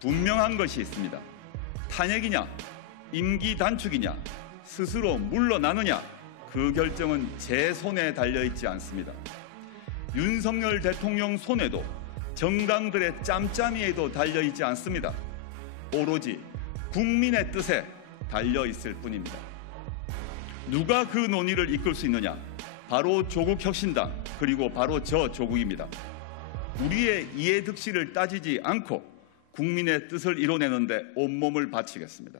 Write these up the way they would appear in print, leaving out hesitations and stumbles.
분명한 것이 있습니다. 탄핵이냐, 임기 단축이냐, 스스로 물러나느냐, 그 결정은 제 손에 달려있지 않습니다. 윤석열 대통령 손에도 정당들의 짬짬이에도 달려있지 않습니다. 오로지 국민의 뜻에 달려있을 뿐입니다. 누가 그 논의를 이끌 수 있느냐? 바로 조국혁신당, 그리고 바로 저 조국입니다. 우리의 이해득실을 따지지 않고 국민의 뜻을 이뤄내는데 온몸을 바치겠습니다.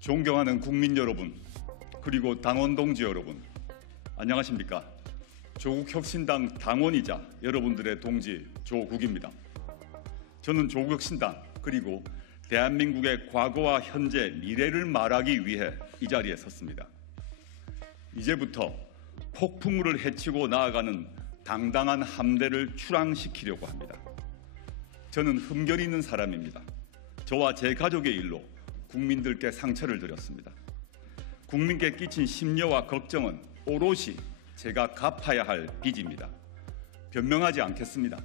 존경하는 국민 여러분, 그리고 당원 동지 여러분, 안녕하십니까? 조국혁신당 당원이자 여러분들의 동지 조국입니다. 저는 조국혁신당, 그리고 대한민국의 과거와 현재, 미래를 말하기 위해 이 자리에 섰습니다. 이제부터 폭풍우를 헤치고 나아가는 당당한 함대를 출항시키려고 합니다. 저는 흠결 있는 사람입니다. 저와 제 가족의 일로 국민들께 상처를 드렸습니다. 국민께 끼친 심려와 걱정은 오롯이 제가 갚아야 할 빚입니다. 변명하지 않겠습니다.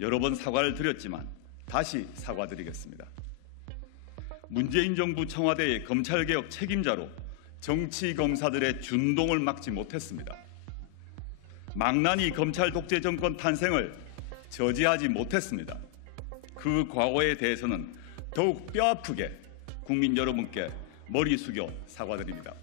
여러 번 사과를 드렸지만 다시 사과드리겠습니다. 문재인 정부 청와대의 검찰개혁 책임자로 정치검사들의 준동을 막지 못했습니다. 망나니 검찰 독재 정권 탄생을 저지하지 못했습니다. 그 과거에 대해서는 더욱 뼈아프게 국민 여러분께 머리 숙여 사과드립니다.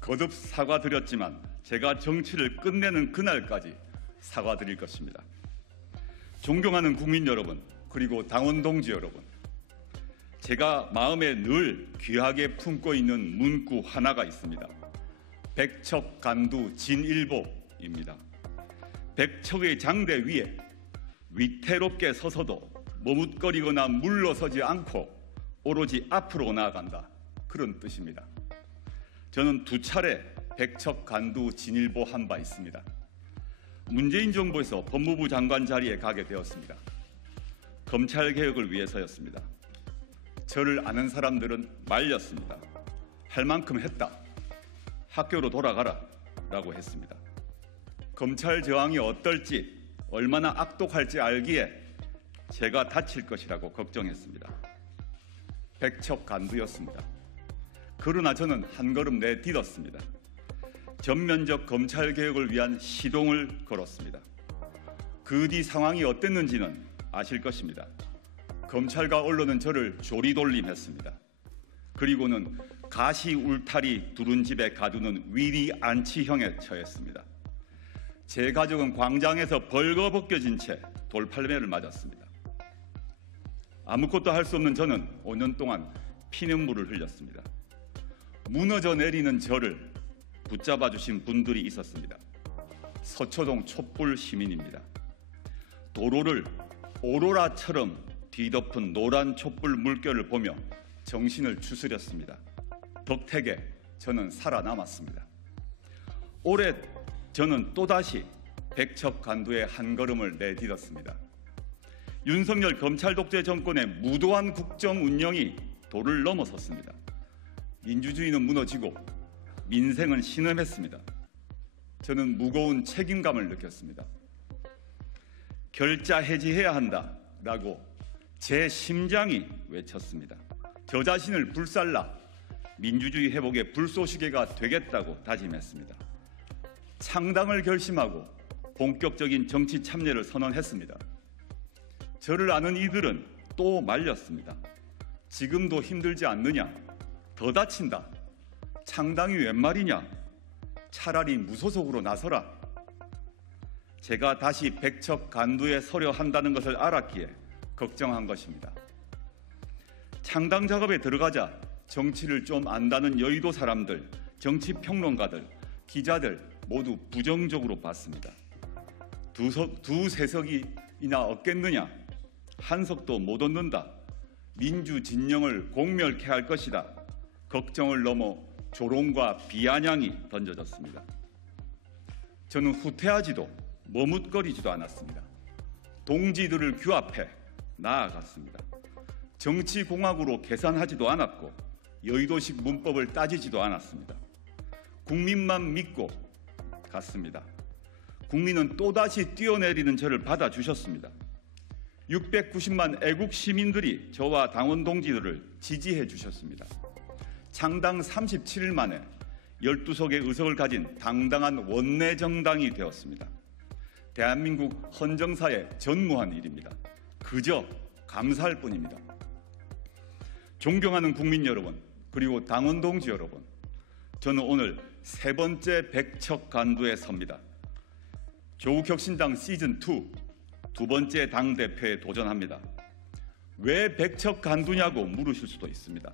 거듭 사과드렸지만 제가 정치를 끝내는 그날까지 사과드릴 것입니다. 존경하는 국민 여러분, 그리고 당원 동지 여러분, 제가 마음에 늘 귀하게 품고 있는 문구 하나가 있습니다. 백척간두 진일보입니다. 백척의 장대 위에 위태롭게 서서도 머뭇거리거나 물러서지 않고 오로지 앞으로 나아간다, 그런 뜻입니다. 저는 2차례 백척간두 진일보 한 바 있습니다. 문재인 정부에서 법무부 장관 자리에 가게 되었습니다. 검찰개혁을 위해서였습니다. 저를 아는 사람들은 말렸습니다. 할 만큼 했다. 학교로 돌아가라 라고 했습니다. 검찰 저항이 어떨지, 얼마나 악독할지 알기에 제가 다칠 것이라고 걱정했습니다. 백척간두였습니다. 그러나 저는 한 걸음 내딛었습니다. 전면적 검찰개혁을 위한 시동을 걸었습니다. 그 뒤 상황이 어땠는지는 아실 것입니다. 검찰과 언론은 저를 조리돌림했습니다. 그리고는 가시 울타리 두른 집에 가두는 위리 안치형에 처했습니다. 제 가족은 광장에서 벌거벗겨진 채 돌팔매를 맞았습니다. 아무것도 할 수 없는 저는 5년 동안 피눈물을 흘렸습니다. 무너져 내리는 저를 붙잡아 주신 분들이 있었습니다. 서초동 촛불 시민입니다. 도로를 오로라처럼 뒤덮은 노란 촛불 물결을 보며 정신을 추스렸습니다. 덕택에 저는 살아남았습니다. 올해 저는 또다시 백척간두의 한 걸음을 내딛었습니다. 윤석열 검찰 독재 정권의 무도한 국정 운영이 도를 넘어섰습니다. 민주주의는 무너지고 민생은 신음했습니다. 저는 무거운 책임감을 느꼈습니다. 결자 해지해야 한다라고 제 심장이 외쳤습니다. 저 자신을 불살라 민주주의 회복의 불쏘시개가 되겠다고 다짐했습니다. 창당을 결심하고 본격적인 정치 참여를 선언했습니다. 저를 아는 이들은 또 말렸습니다. 지금도 힘들지 않느냐? 더 다친다. 창당이 웬 말이냐? 차라리 무소속으로 나서라. 제가 다시 백척간두에 서려 한다는 것을 알았기에 걱정한 것입니다. 창당 작업에 들어가자 정치를 좀 안다는 여의도 사람들, 정치평론가들, 기자들 모두 부정적으로 봤습니다. 두세 석이나 얻겠느냐? 한 석도 못 얻는다. 민주 진영을 공멸케 할 것이다. 걱정을 넘어 조롱과 비아냥이 던져졌습니다. 저는 후퇴하지도 머뭇거리지도 않았습니다. 동지들을 규합해 나아갔습니다. 정치공학으로 계산하지도 않았고 여의도식 문법을 따지지도 않았습니다. 국민만 믿고 갔습니다. 국민은 또다시 뛰어내리는 저를 받아주셨습니다. 690만 애국 시민들이 저와 당원 동지들을 지지해 주셨습니다. 창당 37일 만에 12석의 의석을 가진 당당한 원내 정당이 되었습니다. 대한민국 헌정사의 전무한 일입니다. 그저 감사할 뿐입니다. 존경하는 국민 여러분, 그리고 당원 동지 여러분, 저는 오늘 세 번째 백척간두에 섭니다. 조국혁신당 시즌2 두 번째 당대표에 도전합니다. 왜 백척간두냐고 물으실 수도 있습니다.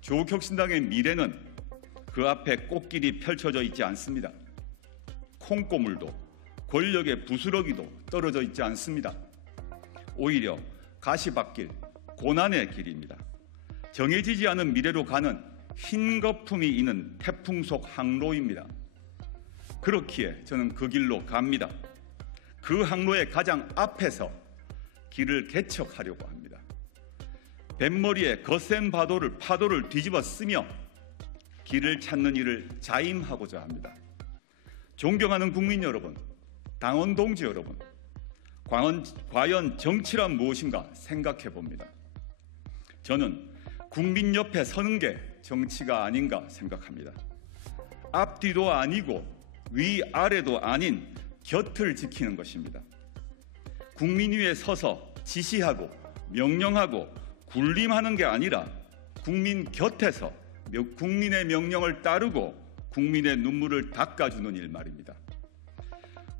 조국혁신당의 미래는 그 앞에 꽃길이 펼쳐져 있지 않습니다. 콩고물도 권력의 부스러기도 떨어져 있지 않습니다. 오히려 가시밭길, 고난의 길입니다. 정해지지 않은 미래로 가는 흰 거품이 있는 태풍 속 항로입니다. 그렇기에 저는 그 길로 갑니다. 그 항로의 가장 앞에서 길을 개척하려고 합니다. 뱃머리에 거센 파도를 뒤집어 쓰며 길을 찾는 일을 자임하고자 합니다. 존경하는 국민 여러분, 당원 동지 여러분, 과연 정치란 무엇인가 생각해 봅니다. 저는 국민 옆에 서는 게 정치가 아닌가 생각합니다. 앞뒤도 아니고 위아래도 아닌 곁을 지키는 것입니다. 국민 위에 서서 지시하고 명령하고 군림하는 게 아니라 국민 곁에서 국민의 명령을 따르고 국민의 눈물을 닦아주는 일 말입니다.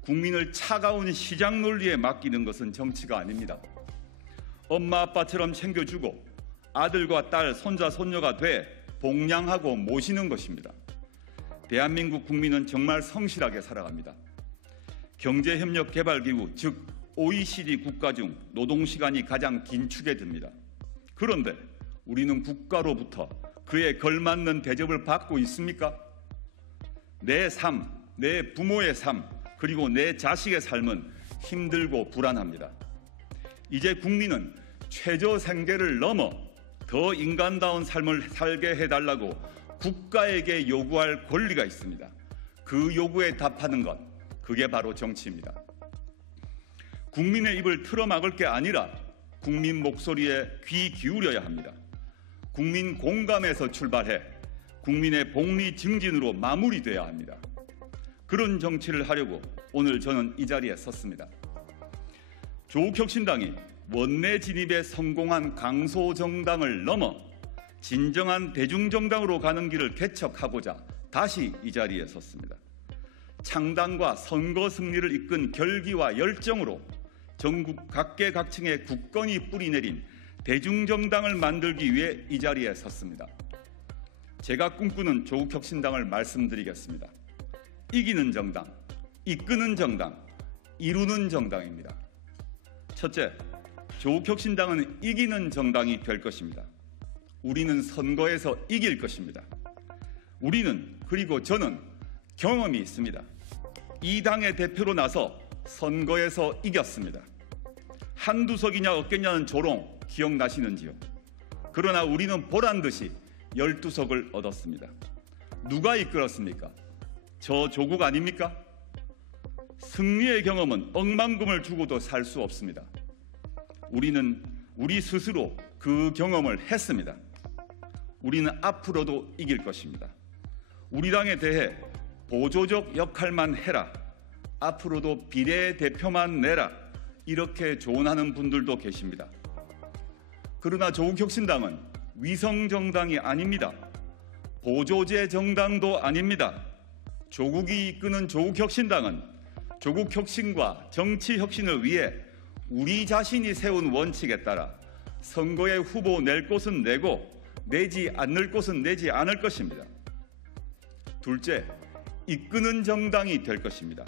국민을 차가운 시장 논리에 맡기는 것은 정치가 아닙니다. 엄마 아빠처럼 챙겨주고 아들과 딸, 손자, 손녀가 돼 봉양하고 모시는 것입니다. 대한민국 국민은 정말 성실하게 살아갑니다. 경제협력개발기구, 즉 OECD 국가 중 노동시간이 가장 긴 축에 듭니다. 그런데 우리는 국가로부터 그에 걸맞는 대접을 받고 있습니까? 내 삶, 내 부모의 삶, 그리고 내 자식의 삶은 힘들고 불안합니다. 이제 국민은 최저생계를 넘어 더 인간다운 삶을 살게 해달라고 국가에게 요구할 권리가 있습니다. 그 요구에 답하는 것, 그게 바로 정치입니다. 국민의 입을 틀어막을 게 아니라 국민 목소리에 귀 기울여야 합니다. 국민 공감에서 출발해 국민의 복리 증진으로 마무리돼야 합니다. 그런 정치를 하려고 오늘 저는 이 자리에 섰습니다. 조국혁신당이 원내 진입에 성공한 강소정당을 넘어 진정한 대중정당으로 가는 길을 개척하고자 다시 이 자리에 섰습니다. 창당과 선거 승리를 이끈 결기와 열정으로 전국 각계각층의 굳건히 뿌리내린 대중정당을 만들기 위해 이 자리에 섰습니다. 제가 꿈꾸는 조국혁신당을 말씀드리겠습니다. 이기는 정당, 이끄는 정당, 이루는 정당입니다. 첫째, 조국혁신당은 이기는 정당이 될 것입니다. 우리는 선거에서 이길 것입니다. 우리는, 그리고 저는 경험이 있습니다. 이 당의 대표로 나서 선거에서 이겼습니다. 한두 석이냐 없겠냐는 조롱 기억나시는지요? 그러나 우리는 보란듯이 12석을 얻었습니다. 누가 이끌었습니까? 저 조국 아닙니까? 승리의 경험은 억만금을 주고도 살 수 없습니다. 우리는 우리 스스로 그 경험을 했습니다. 우리는 앞으로도 이길 것입니다. 우리 당에 대해 보조적 역할만 해라, 앞으로도 비례대표만 내라, 이렇게 조언하는 분들도 계십니다. 그러나 조국혁신당은 위성정당이 아닙니다. 보조제 정당도 아닙니다. 조국이 이끄는 조국혁신당은 조국혁신과 정치혁신을 위해 우리 자신이 세운 원칙에 따라 선거에 후보 낼 곳은 내고 내지 않을 곳은 내지 않을 것입니다. 둘째, 이끄는 정당이 될 것입니다.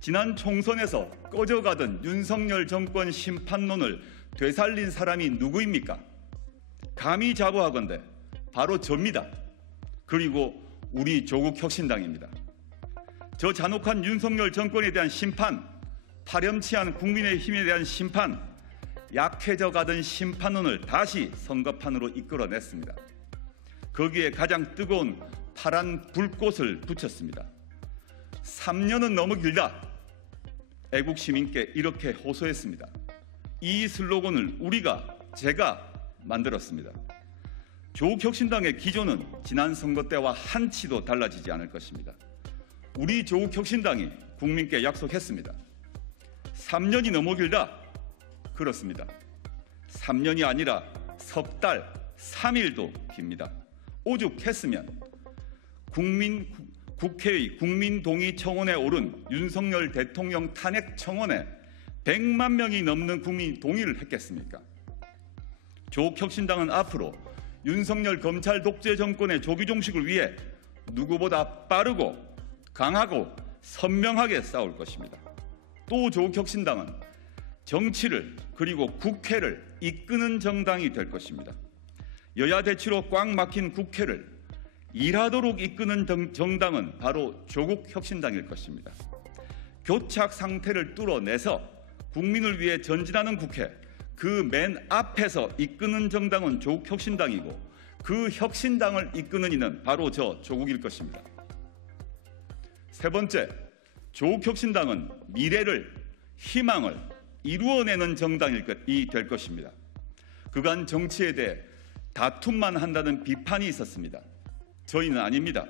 지난 총선에서 꺼져가던 윤석열 정권 심판론을 되살린 사람이 누구입니까? 감히 자부하건대 바로 저입니다. 그리고 우리 조국혁신당입니다. 저 잔혹한 윤석열 정권에 대한 심판, 파렴치한 국민의힘에 대한 심판, 약해져 가던 심판론을 다시 선거판으로 이끌어냈습니다. 거기에 가장 뜨거운 파란 불꽃을 붙였습니다. 3년은 너무 길다. 애국 시민께 이렇게 호소했습니다. 이 슬로건을 제가 만들었습니다. 조국혁신당의 기조는 지난 선거 때와 한치도 달라지지 않을 것입니다. 우리 조국혁신당이 국민께 약속했습니다. 3년이 너무 길다. 그렇습니다. 3년이 아니라 석 달, 3일도 깁니다. 오죽했으면 국회의 국민동의 청원에 오른 윤석열 대통령 탄핵 청원에 100만 명이 넘는 국민이 동의를 했겠습니까? 조국혁신당은 앞으로 윤석열 검찰 독재 정권의 조기 종식을 위해 누구보다 빠르고 강하고 선명하게 싸울 것입니다. 또 조국혁신당은 정치를 그리고 국회를 이끄는 정당이 될 것입니다. 여야 대치로 꽉 막힌 국회를 일하도록 이끄는 정당은 바로 조국혁신당일 것입니다. 교착 상태를 뚫어내서 국민을 위해 전진하는 국회, 그 맨 앞에서 이끄는 정당은 조국혁신당이고 그 혁신당을 이끄는 이는 바로 저 조국일 것입니다. 세 번째, 조국혁신당은 미래를, 희망을 이루어내는 정당이 될 것입니다. 그간 정치에 대해 다툼만 한다는 비판이 있었습니다. 저희는 아닙니다.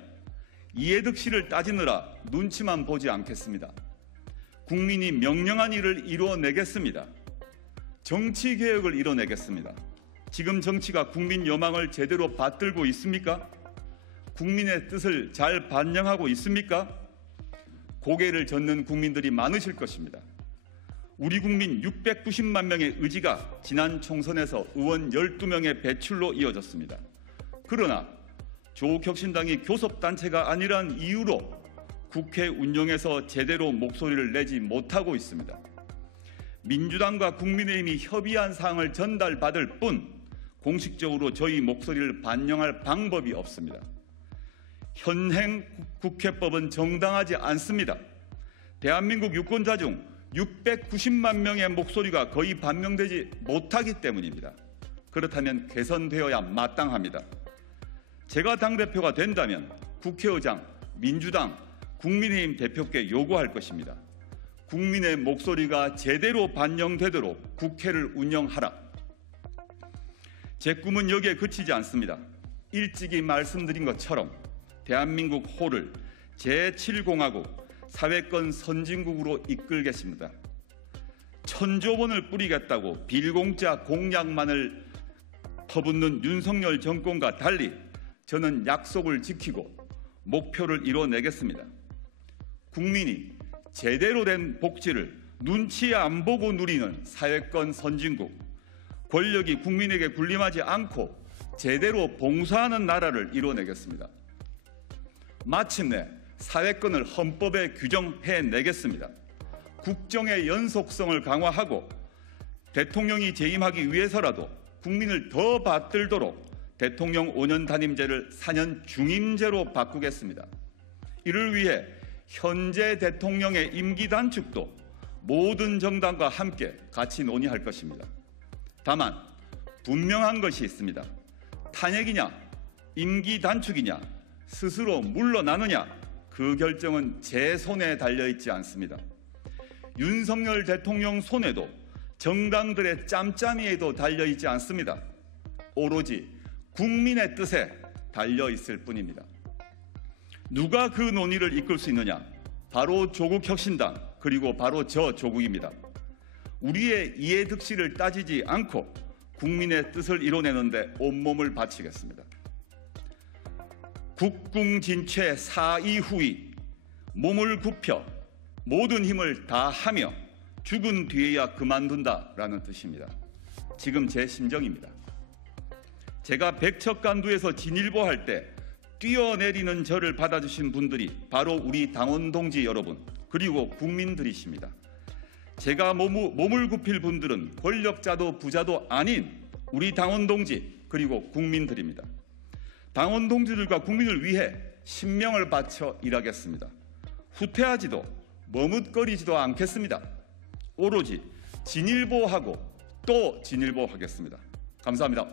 이해득실을 따지느라 눈치만 보지 않겠습니다. 국민이 명령한 일을 이루어내겠습니다. 정치개혁을 이뤄내겠습니다. 지금 정치가 국민 여망을 제대로 받들고 있습니까? 국민의 뜻을 잘 반영하고 있습니까? 고개를 젓는 국민들이 많으실 것입니다. 우리 국민 690만 명의 의지가 지난 총선에서 의원 12명의 배출로 이어졌습니다. 그러나 조국혁신당이 교섭단체가 아니란 이유로 국회 운영에서 제대로 목소리를 내지 못하고 있습니다. 민주당과 국민의힘이 협의한 사항을 전달받을 뿐 공식적으로 저희 목소리를 반영할 방법이 없습니다. 현행 국회법은 정당하지 않습니다. 대한민국 유권자 중 690만 명의 목소리가 거의 반영되지 못하기 때문입니다. 그렇다면 개선되어야 마땅합니다. 제가 당대표가 된다면 국회의장, 민주당, 국민의힘 대표께 요구할 것입니다. 국민의 목소리가 제대로 반영되도록 국회를 운영하라. 제 꿈은 여기에 그치지 않습니다. 일찍이 말씀드린 것처럼 대한민국 호를 제7공화국 사회권 선진국으로 이끌겠습니다. 천조원을 뿌리겠다고 빌공짜 공약만을 퍼붓는 윤석열 정권과 달리 저는 약속을 지키고 목표를 이뤄내겠습니다. 국민이 제대로 된 복지를 눈치 안 보고 누리는 사회권 선진국, 권력이 국민에게 군림하지 않고 제대로 봉사하는 나라를 이뤄내겠습니다. 마침내 사회권을 헌법에 규정해내겠습니다. 국정의 연속성을 강화하고 대통령이 재임하기 위해서라도 국민을 더 받들도록 대통령 5년 단임제를 4년 중임제로 바꾸겠습니다. 이를 위해 현재 대통령의 임기 단축도 모든 정당과 함께 같이 논의할 것입니다. 다만 분명한 것이 있습니다. 탄핵이냐, 임기 단축이냐, 스스로 물러나느냐, 그 결정은 제 손에 달려있지 않습니다. 윤석열 대통령 손에도 정당들의 짬짬이에도 달려있지 않습니다. 오로지 국민의 뜻에 달려있을 뿐입니다. 누가 그 논의를 이끌 수 있느냐? 바로 조국혁신당, 그리고 바로 저 조국입니다. 우리의 이해득실을 따지지 않고 국민의 뜻을 이뤄내는데 온몸을 바치겠습니다. 국궁진최 사이후이, 몸을 굽혀 모든 힘을 다하며 죽은 뒤에야 그만둔다라는 뜻입니다. 지금 제 심정입니다. 제가 백척간두에서 진일보할 때 뛰어내리는 저를 받아주신 분들이 바로 우리 당원 동지 여러분, 그리고 국민들이십니다. 제가 몸을 굽힐 분들은 권력자도 부자도 아닌 우리 당원 동지, 그리고 국민들입니다. 당원 동지들과 국민을 위해 신명을 바쳐 일하겠습니다. 후퇴하지도 머뭇거리지도 않겠습니다. 오로지 진일보하고 또 진일보하겠습니다. 감사합니다.